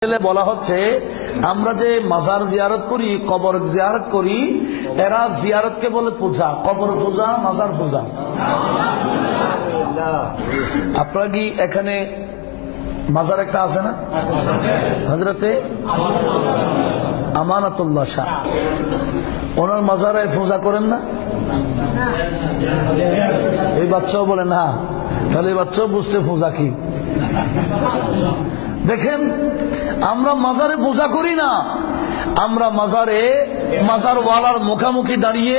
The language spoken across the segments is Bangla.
বলা হচ্ছে আমরা যে মাজার জিয়ারত করি, কবর জিয়ারত করি, এরা জিয়ারতকে বলে পূজা, কবর পূজা, মাজার পূজা। আপনারা কি এখানে মাজার একটা আছে না, হযরতে আমানাতুল্লাহ শাহ, ওনার মাজারে পূজা করেন না? এই বাচ্চাও বলে না, তাহলে এই বাচ্চাও বুঝছে পূজা কি। দেখেন, আমরা মাজারে পূজা করি না, আমরা মাজারে মাজারওয়ালার মুখামুখি দাঁড়িয়ে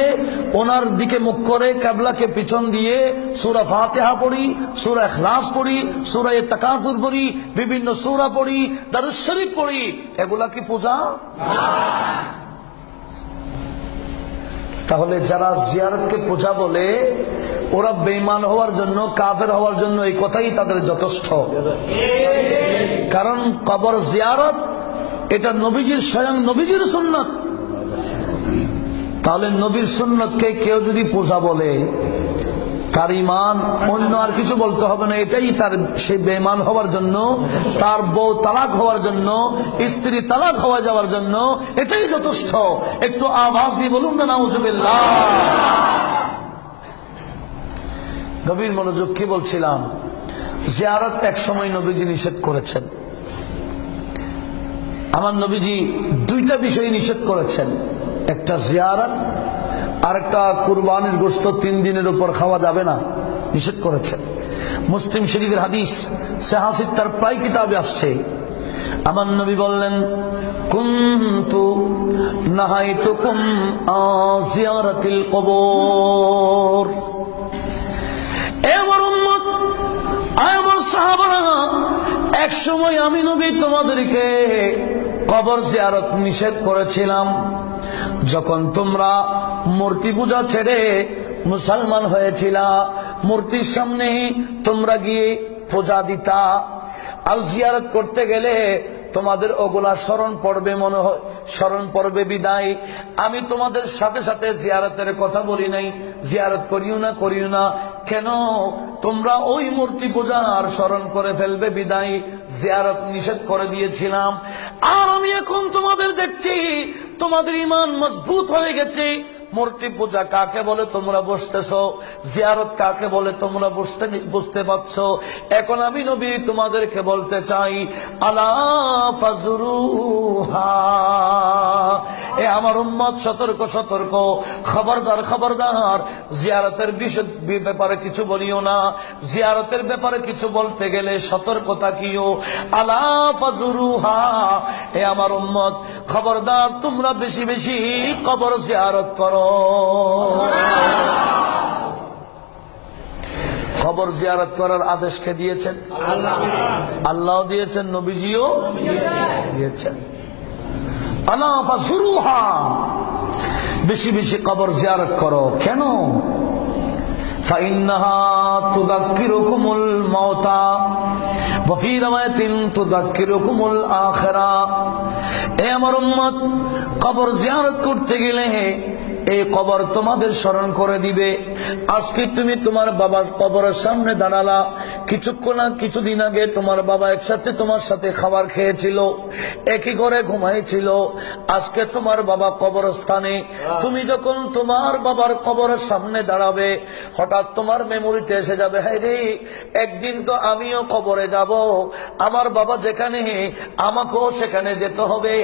ওনার দিকে মুখ করে কিবলাকে পিছন দিয়ে সূরা ফাতিহা পড়ি, সূরা ইখলাস পড়ি, সূরা তাকাসুর পড়ি, বিভিন্ন সূরা পড়ি, দারুস শরীফ পড়ি। এগুলা কি পূজা? তাহলে যারা জিয়ারতকে পূজা বলে ওরা বেঈমান হওয়ার জন্য, কাফের হওয়ার জন্য এই কথাই তাদের যথেষ্ট। কারণ কবর জিয়ারত এটা নবীজির, স্বয়ং নবীজির সুন্নত। তাহলে নবীর সুন্নতকে কেউ যদি পূজা বলে, তার ঈমান, অন্য আর কিছু বলতে হবে না, এটাই তার সেই বেঈমান হওয়ার জন্য, তার বউ তালাক হওয়ার জন্য, স্ত্রী তালাক হওয়া যাওয়ার জন্য এটাই যথেষ্ট। একটু আওয়াজ দিয়ে বলুন না নাউজুবিল্লাহ। গভীর মনোযোগ। কি বলছিলাম? জিয়ারত এক সময় নবীজি নিষেধ করেছেন। আমার নবীজি দুইটা বিষয় নিষেধ করেছেন, একটা জিয়ারত আর একটা কুরবানির গোশত 3 দিনের উপর খাওয়া যাবে না, নিষেধ করেছেন। মুসলিম শরীফের হাদিস, সহিহ সিত্তার প্রায় কিতাবে আসছে। আমার নবী বললেন, কুনতু নাহাইতুকুম আন জিয়ারাতিল কবর। আমার উম্মত, আমার সাহাবারা, এক সময় আমি নবী তোমাদেরকে কবর জিয়ারত নিষেধ করেছিলাম, যখন তোমরা মূর্তি পূজা ছেড়ে মুসলমান হয়েছিলা, মূর্তির সামনে তোমরা গিয়ে পূজা দিতা। আর জিয়ারত করতে গেলে তোমাদের ওগুলা স্মরণ পড়বে, মনে হয় স্মরণ পড়বে বিদায় আমি তোমাদের সাথে সাথে জিয়ারতের কথা বলি নাই, জিয়ারত করিও না, করিও না। কেন? তোমরা ওই মূর্তি পূজার স্মরণ করে ফেলবে বিদায় জিয়ারত নিষেধ করে দিয়েছিলাম। আর আমি এখন তোমাদের দেখছি তোমাদের ঈমান মজবুত হয়ে গেছে। মূর্তি পূজা কাকে বলে তোমরা বুঝতেছ, জিয়ারত কাকে বলে তোমরা বুঝতে পারছো। এখন আমি নবী তোমাদেরকে বলতে চাই, আলা ফাজরুহা, এ আমার উম্মত সতর্ক সতর্ক, খবরদার খবরদার, জিয়ারতের ব্যাপারে কিছু বলিও না, জিয়ারতের ব্যাপারে কিছু বলতে গেলে সতর্ক থাকিও। আলা ফাজরুহা, এ আমার উম্মত খবরদার, তোমরা বেশি বেশি কবর জিয়ারত করো। কবর জিয়ারত করার আদেশ কে দিয়েছেন? আল্লাহ দিয়েছেন, নবীজিও দিয়েছেন। আলা ফাজুরুহা, বেশি বেশি কবর জিয়ারত করো। কেন? ফাইন্নাহা তুযাক্কিরুকুমুল মাউতা ওয়া ফি রাওয়ায়াতিন তুযাক্কিরুকুমুল আখিরা। এ আমার উম্মত, কবর জিয়ারত করতে গেলে এই কবর তোমাদের স্মরণ করে দিবে। আজকে তুমি তোমার বাবার কবরের সামনে দাঁড়ালা, কিছুদিন আগে তোমার বাবা একসাথে তোমার সাথে খাবার খেয়েছিল, একই ঘরে ঘুমাইছিল। আজকে তোমার বাবা কবরস্থানে, তুমি যখন তোমার বাবার কবরের সামনে দাঁড়াবে, হঠাৎ তোমার মেমোরিতে এসে যাবে, হ্যাঁ রে, একদিন তো আমিও কবরে যাব, আমার বাবা যেখানে আমাকেও সেখানে যেতে হবে।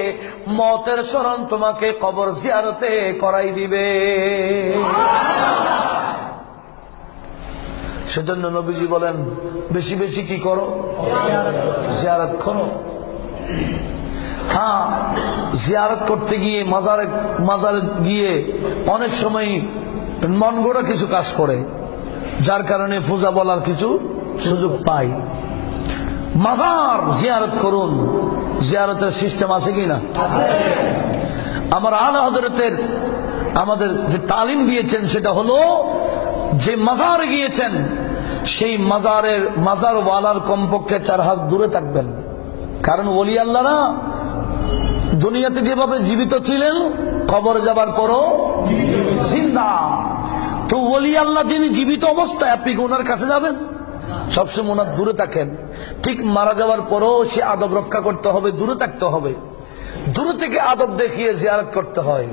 মওতের স্মরণ তোমাকে কবর জিয়ারতে করাই দিবে। সেজন্য নবীজি বলেন, বেশি বেশি কি করো? জিয়ারত করো। হ্যাঁ, জিয়ারত করতে গিয়ে মাজারে গিয়ে অনেক সময় মন গড়া কিছু কাজ করে, যার কারণে পূজা বলার কিছু সুযোগ পাই। মাজার জিয়ারত করুন। জিয়ারতের সিস্টেম আছে কিনা? আমার আলা হযরতের আমাদের যে তালিম দিয়েছেন সেটা হলো, যে মাজারে গিয়েছেন সেই মাজারওয়ালার কমপক্ষে 4 হাত দূরে থাকবেন। কারণ ওলি আল্লাহরা দুনিয়াতে যেভাবে জীবিত ছিলেন, কবর যাবার পরও জিন্দা। তো ওলি আল্লাহ যিনি জীবিত অবস্থায়, আপনি ওনার কাছে যাবেন? সবসময় ওনার দূরে থাকেন। ঠিক মারা যাওয়ার পরেও সে আদব রক্ষা করতে হবে, দূরে থাকতে হবে। দূরে থেকে আদব দেখিয়ে জিয়ারত করতে হয়,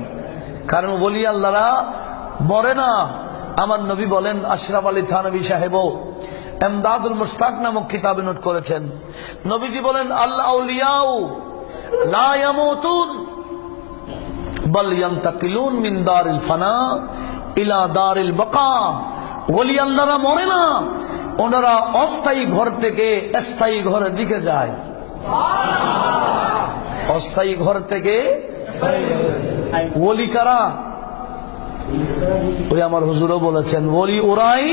কারণ ওলি আল্লাহরা মরে না। আমার নবী বলেন, আশরাফ আলী থানভী সাহেব এমদাদুল মুশতাক নামক কিতাবে নোট করেছেন, নবীজি বলেন, আল আউলিয়াউ লা ইয়ামুতুন বাল ইয়ান্তাকিলুন মিন দারিল ফানা ইলা দারিল বাকা। ওলি আল্লাহরা মরে না, ওনারা অস্থায়ী ঘর থেকে স্থায়ী ঘরের দিকে যায়। অস্থায়ী ঘর থেকে ওলি কারা? ওই আমার হুজুরও বলেছেন, ওলি ওরাই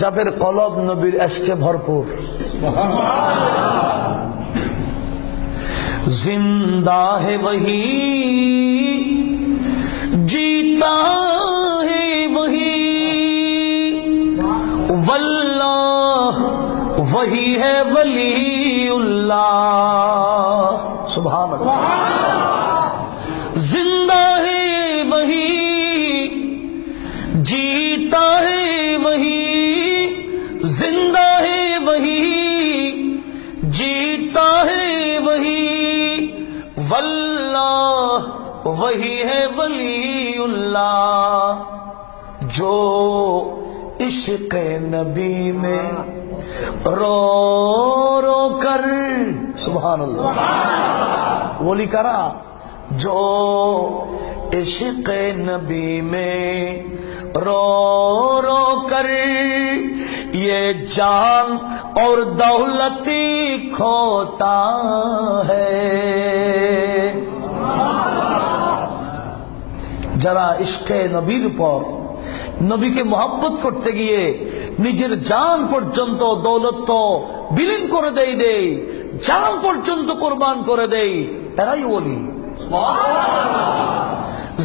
যাদের কলব নবীর ইশকে ভরপুর। জিন্দা হে ওহি जीता है वही वल्लाह वही है वलीउल्लाह। सुभान अल्लाह। जिंदा है वही, जीता है वही, जिंदा है वही, जीता है वही, वल्लाह वही है वलीउल्लाह। जो इश्क़ नबी में रो रो कर, सुभान अल्लाह, वली करा। जो इश्क़ नबी में रो रो कर ये जान और दौलती खोता है। যারা ইশকে নবীর পর নবীকে মহব্বত করতে গিয়ে নিজের জান পর্যন্ত দৌলত বিলীন করে দেয়, জান পর্যন্ত কোরবান করে দেয়, এরাই ওলি।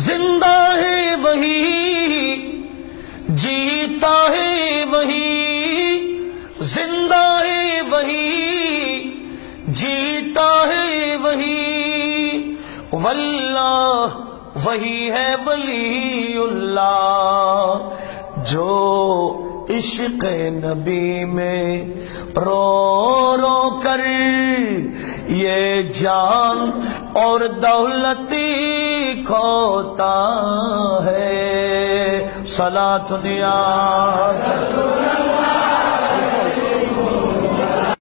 জিন্দা হে वही, जीता है वही, जिंदा है वही, जीता है वही, वल्लाह वही है वलीउल्लाह। जो इश्क़ नबी में रो रो कर ये जान और दौलती खोता है। सलातुन या रसूल अल्लाह।